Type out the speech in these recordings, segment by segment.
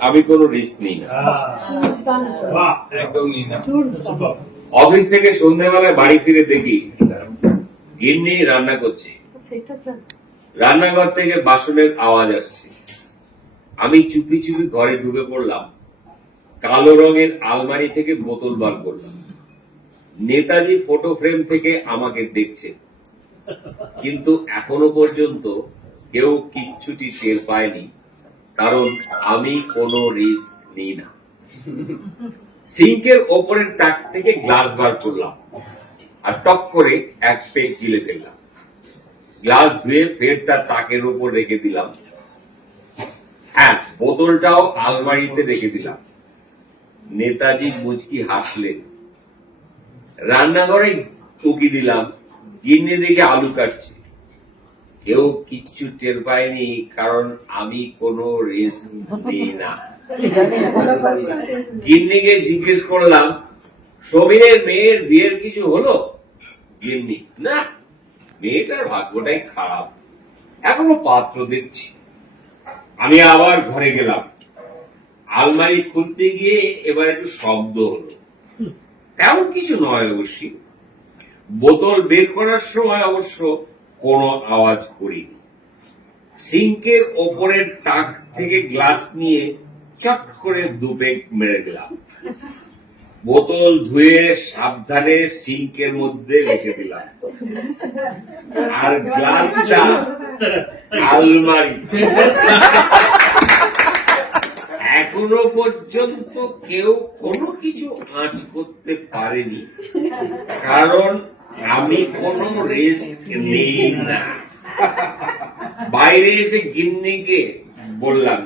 আমি কোনো রিস্ক নিই না। একদম নিই না। অফিস থেকে সন্ধ্যাবেলায় বাড়ি ফিরে দেখি গিন্নি রান্না করছে। রান্নাঘর থেকে বাসনের আওয়াজ আসছে। আমি চুপি চুপি ঘরে ঢুকে পড়লাম। কালো রঙের আলমারি থেকে বোতল বার করলাম। নেতাজি ফটো ফ্রেম থেকে আমাকে দেখছে। কিন্তু এখনও পর্যন্ত কেউ কিচ্ছুটি টের পায়নি। কারণ আমি কোনো রিস্ক নিই না। সিঙ্কের ওপরের তাক থেকে গ্লাস বার করলাম আর টক করে এক পেট গিলে ফেললাম। গ্লাস ধুয়ে ফের তার তাকের উপর রেখে দিলাম। হ্যাঁ বোতলটাও আলমারিতে রেখে দিলাম। নেতাজি মুচকি হাসলেন। রান্নাঘরে উকি দিলাম। গিন্নি দিকে আলু কাটছে। কেউ কিচ্ছু টের পায়নি, কারণ আমি কোনো গিন্নিকে জিজ্ঞেস করলাম, সমীরের মেয়ের বিয়ের কিছু হলো? গিন্নি, না, মেয়েটার ভাগ্যটাই খারাপ। এখনও পাত্র দেখছি। আমি আবার ঘরে গেলাম। আলমারি খুলতে গিয়ে এবার একটু শব্দ হলো। তেমন কিছু নয় অবশ্যই বোতল বের করার সময় অবশ্য কোনো আওয়াজ করিনি। সিঙ্কের ওপরের তাক থেকে গ্লাস নিয়ে চট করে দুপেক মেরে দিলাম। বোতল ধুয়ে সাবধানে সিঙ্কের মধ্যে রেখে দিলাম। আর গ্লাসটা আলমারি। এখনও পর্যন্ত কেউ কোনো কিছু আঁচ করতে পারেনি। কারণ আমি কোনো রিস্ক নেই না। বাইরে এসে গিন্নিকে বললাম,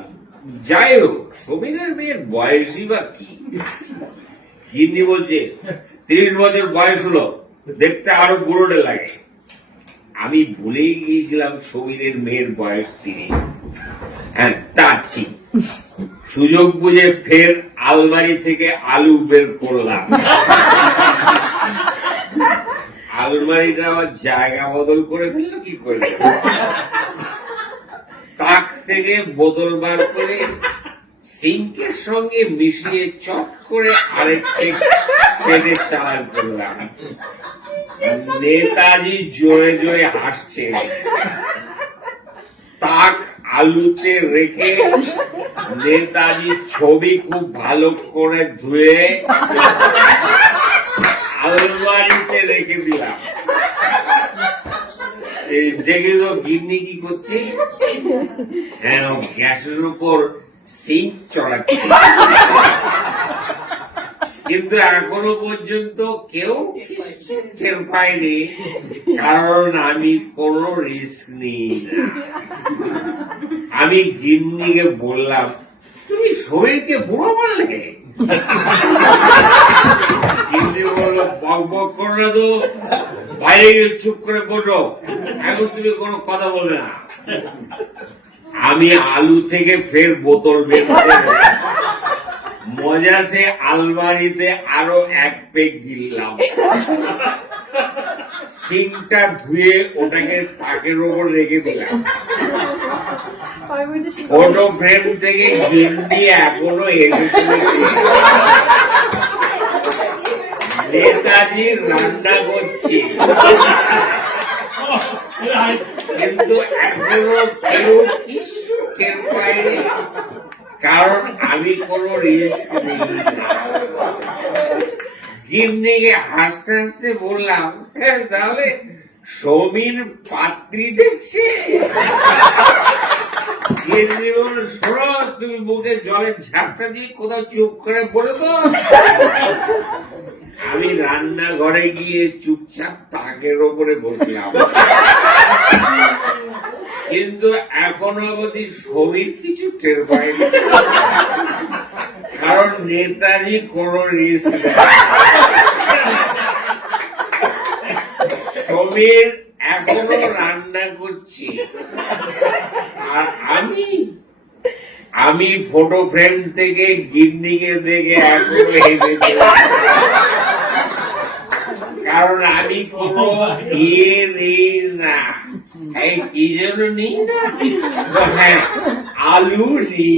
যাই হোক, সমীরের মেয়ের বয়সই বা কি? গিন্নি বলছে, তিরিশ বছর বয়স হলো, দেখতে আরও বুড়োটে লাগে। আমি ভুলেই গিয়েছিলাম সমীরের মেয়ের বয়স তিরিশ হ্যাঁ তা ঠিক সুযোগ বুঝে ফের আলমারি থেকে আলু বের করলাম। আলমারিটা আবার জায়গা বদল করে ফেলল, কি করে তাক থেকে বোতল বার করে সিঙ্কের সঙ্গে মিশিয়ে চট করে আরেকটি চালান করলাম। নেতাজি জোরে জোরে হাসছে। তাক আলুতে রেখে নেতাজির ছবি খুব ভালো করে ধুয়ে রেখে দিলাম। দেখে তো গিন্নি কি করছে? হ্যাঁ গ্যাসের উপর সিঙ্ক চড়াচ্ছে। কিন্তু এখনও পর্যন্ত কেউ টের পায়নি কারণ আমি কোনো রিস্ক নিই আমি গিন্নিকে বললাম, তুমি শরীরকে বুড়ো বললে গিন্নি বলল বক বক করো তো। বাইরে গিয়ে চুপ করে বসো। এখন তুমি কোনো কথা বলবে না। আমি আলু থেকে ফের বোতল বের মজা সে আলমারিতে আরও এক পেক গিললাম। সিংটা ধুয়ে ওটাকে তাকের ওপর রেখে দিলাম। ফটো ফ্রেম থেকে গিন্নি এখনও এসে নেতাজি রান্না করছি। কিন্তু এখনও কেউ কারণ আমি কোনো গিন্নিকে হাসতে হাসতে বললাম "হ্যাঁ, তাহলে সমীর পাত্রী দেখছে? শোনো তুমি মুখে জলের ঝাপটা দিয়ে কোথাও চুপ করে পড়ে তো? আমি রান্নাঘরে গিয়ে চুপচাপ তাকের ওপরে বসলাম। কিন্তু এখনও অবধি সমীর কিছু টের পায়নি। কারণ নেতাজি কোন সমীর এখনও রান্না করছি। আর আমি আমি ফটো ফ্রেম থেকে গিন্নিকে দেখে এখনও হেসে। কারণ আমি কোনো ইয়ে নেই না এই কি জন্য নিই না হ্যাঁ আলু নিই